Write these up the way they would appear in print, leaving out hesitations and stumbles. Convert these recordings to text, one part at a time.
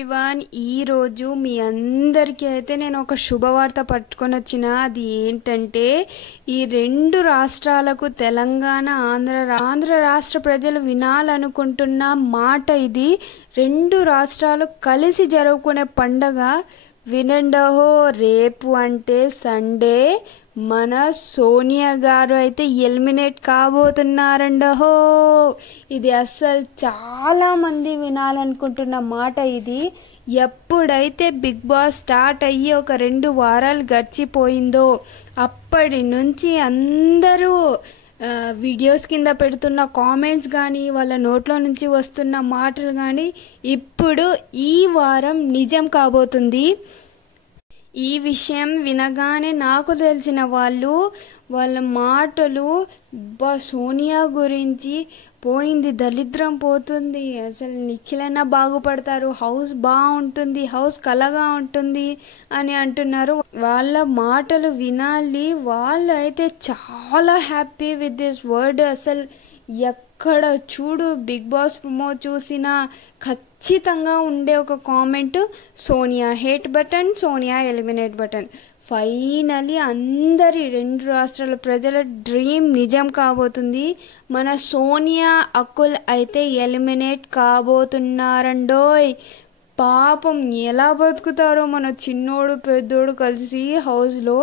Everyone, ఈరోజు మీ అందరికీ అయితే నేను ఒక శుభవార్త పట్టుకొని వచ్చిన. అది ఏంటంటే, ఈ రెండు రాష్ట్రాలకు తెలంగాణ, ఆంధ్ర రాష్ట్ర ప్రజలు వినాలనుకుంటున్న మాట ఇది. రెండు రాష్ట్రాలు కలిసి జరుపుకునే పండగ. వినండహో, రేపు అంటే సండే మన సోనియా గారు అయితే ఎలిమినేట్ కాబోతున్నారండహో. ఇది అస్సలు చాలా మంది వినాలనుకుంటున్న మాట ఇది. ఎప్పుడైతే బిగ్ బాస్ స్టార్ట్ అయ్యి ఒక 2 వారాలు గడిచిపోయిందో అప్పటి నుంచి అందరూ వీడియోస్ కింద పెడుతున్న కామెంట్స్ కానీ, వాళ్ళ నోట్లో నుంచి వస్తున్న మాటలు కానీ ఇప్పుడు ఈ వారం నిజం కాబోతుంది. ఈ విషయం వినగానే నాకు తెలిసిన వాళ్ళ మాటలు, సోనియా గురించి పోయింది, దరిద్రం పోతుంది, అసలు నిఖిలైనా బాగుపడతారు, హౌస్ బాగుంటుంది, హౌస్ కలగా ఉంటుంది అని అంటున్నారు. వాళ్ళ మాటలు వినాలి. వాళ్ళు అయితే చాలా హ్యాపీ విత్ దిస్ వర్డ్. అసలు ఎక్కడ చూడు బిగ్ బాస్ ప్రమో చూసినా ఖచ్చితంగా ఉండే ఒక comment, Sonia hate button, Sonia eliminate button. Finally అందరి 2 రాష్ట్రాల ప్రజల డ్రీమ్ నిజం కాబోతుంది. మన సోనియా, అకుల్ అయితే ఎలిమినేట్ కాబోతున్నారండోయ్. పాపం ఎలా బతుకుతారో మన చిన్నోడు పెద్దోడు కలిసి హౌస్లో.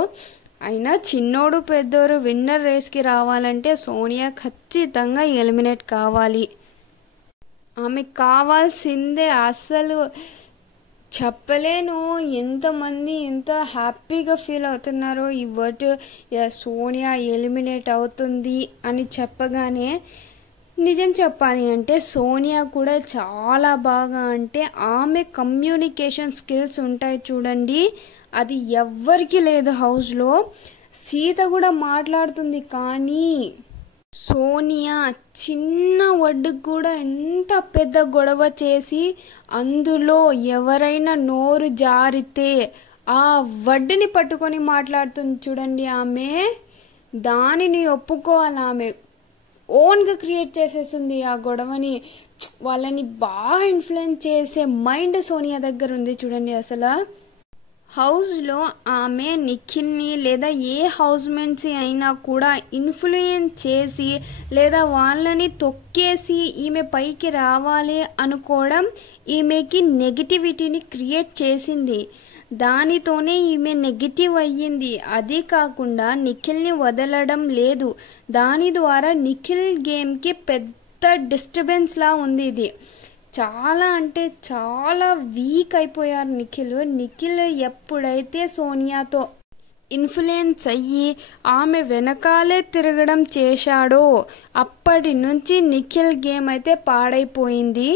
అయినా చిన్నోడు పెద్దోడు విన్నర్ రేస్కి రావాలంటే సోనియా ఖచ్చితంగా ఎలిమినేట్ కావాలి. ఆమెకు కావాల్సిందే. అసలు చెప్పలేను ఎంతమంది ఎంత హ్యాపీగా ఫీల్ అవుతున్నారో ఈ వర్డ్ సోనియా ఎలిమినేట్ అవుతుంది అని చెప్పగానే. నిజం చెప్పాలి అంటే సోనియా కూడా చాలా బాగా, అంటే ఆమె కమ్యూనికేషన్ స్కిల్స్ ఉంటాయి చూడండి, అది ఎవ్వరికి లేదు హౌస్లో. సీత కూడా మాట్లాడుతుంది, కానీ సోనియా చిన్న వడ్డుకు కూడా ఎంత పెద్ద గొడవ చేసి అందులో ఎవరైనా నోరు జారితే ఆ వడ్డుని పట్టుకొని మాట్లాడుతుంది చూడండి. ఆమె దానిని ఒప్పుకోవాలి. ఆమె ఓన్గా క్రియేట్ చేసేస్తుంది ఆ గొడవని. వాళ్ళని బాగా ఇన్ఫ్లుయెన్స్ చేసే మైండ్ సోనియా దగ్గర ఉంది చూడండి. అసలు హౌస్లో ఆమె నిఖిల్ని లేదా ఏ హౌస్మేట్స్ అయినా కూడా ఇన్ఫ్లుయెన్స్ చేసి లేదా వాళ్ళని తొక్కేసి ఈమె పైకి రావాలి అనుకోవడం ఈమెకి నెగిటివిటీని క్రియేట్ చేసింది. దానితోనే ఈమె నెగిటివ్ అయ్యింది. అది కాకుండా నిఖిల్ని వదలడం లేదు. దాని ద్వారా నిఖిల్ గేమ్కి పెద్ద డిస్టర్బెన్స్లా ఉంది. ఇది చాలా అంటే చాలా వీక్ అయిపోయారు నిఖిల్ ఎప్పుడైతే సోనియాతో ఇన్ఫ్లుయెన్స్ అయ్యి ఆమె వెనకాలే తిరగడం చేశాడో అప్పటి నుంచి నిఖిల్ గేమ్ అయితే పాడైపోయింది.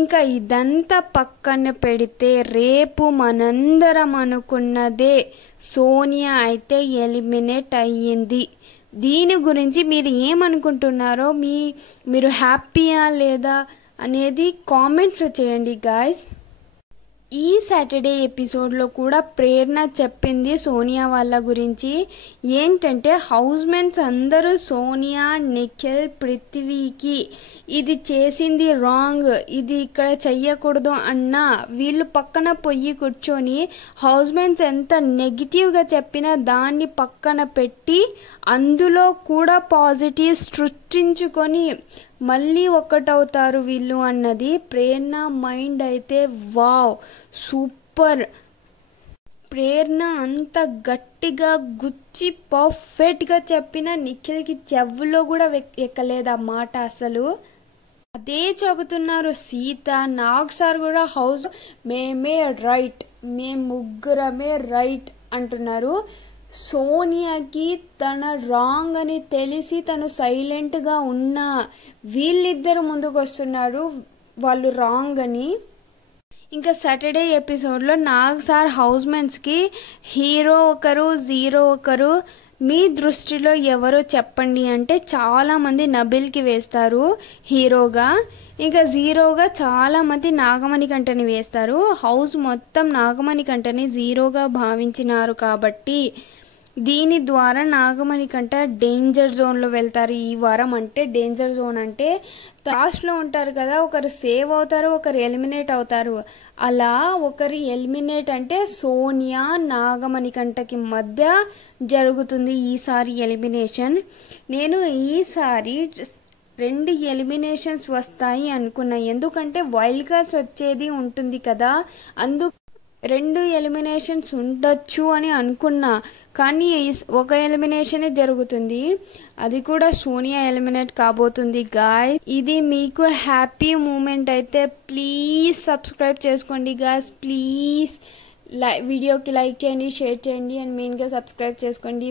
ఇంకా ఇదంతా పక్కన పెడితే రేపు మనందరం అనుకున్నదే, సోనియా అయితే ఎలిమినేట్ అయ్యింది. దీని గురించి మీరు ఏమనుకుంటున్నారో, మీరు హ్యాపీయా లేదా అనేది కామెంట్స్లో చేయండి గాయ్స్. ఈ సాటర్డే ఎపిసోడ్లో కూడా ప్రేరణ చెప్పింది సోనియా వాళ్ళ గురించి. ఏంటంటే హౌస్మేట్స్ అందరూ సోనియా, నిఖిల్, పృథ్వీకి ఇది చేసింది రాంగ్, ఇది ఇక్కడ చెయ్యకూడదు అన్నా వీళ్ళు పక్కన పొయ్యి కూర్చొని హౌస్మేట్స్ ఎంత నెగిటివ్గా చెప్పినా దాన్ని పక్కన పెట్టి అందులో కూడా పాజిటివ్ సృష్టించుకొని మళ్ళీ ఒక్కటవుతారు వీళ్ళు అన్నది ప్రేరణ మైండ్ అయితే. Wow, super. ప్రేరణ అంత గట్టిగా గుచ్చి పర్ఫెక్ట్గా చెప్పిన నిఖిల్కి చెవులో కూడా ఎక్కలేదు ఆ మాట అసలు. అదే చెబుతున్నారు సీత, నాగ్ సార్ కూడా హౌస్ మేమే రైట్, మేము ముగ్గురమే రైట్ అంటున్నారు. సోనియాకి తన రాంగ్ అని తెలిసి తను సైలెంట్గా ఉన్నా వీళ్ళిద్దరు ముందుకు వస్తున్నారు వాళ్ళు రాంగ్ అని. ఇంకా సాటర్డే ఎపిసోడ్లో నాగ్ సార్ హౌస్మేట్స్కి హీరో ఒకరు, జీరో ఒకరు, మీ దృష్టిలో ఎవరో చెప్పండి అంటే చాలామంది నబిల్కి వేస్తారు హీరోగా. ఇంకా జీరోగా చాలామంది నాగమణి కంటని వేస్తారు. హౌస్ మొత్తం నాగమణి కంటని జీరోగా భావించినారు కాబట్టి దీని ద్వారా నాగమణికంట డేంజర్ జోన్లో వెళ్తారు ఈ వారం. అంటే డేంజర్ జోన్ అంటే లాస్ట్లో ఉంటారు కదా, ఒకరు సేవ్ అవుతారు, ఒకరు ఎలిమినేట్ అవుతారు. అలా ఒకరు ఎలిమినేట్ అంటే సోనియా నాగమణికంటకి మధ్య జరుగుతుంది ఈసారి ఎలిమినేషన్. నేను ఈసారి 2 ఎలిమినేషన్స్ వస్తాయి అనుకున్నా, ఎందుకంటే వైల్డ్ కార్డ్స్ వచ్చేది ఉంటుంది కదా, అందుకు 2 ఎలిమినేషన్స్ ఉండొచ్చు అని అనుకున్నా. కానీ ఒక ఎలిమినేషనే జరుగుతుంది, అది కూడా సోనియా ఎలిమినేట్ కాబోతుంది గాయ్స్. ఇది మీకు హ్యాపీ మూమెంట్ అయితే ప్లీజ్ సబ్స్క్రైబ్ చేసుకోండి గాయ్స్. ప్లీజ్ వీడియోకి లైక్ చేయండి, షేర్ చేయండి అండ్ మెయిన్గా సబ్స్క్రైబ్ చేసుకోండి.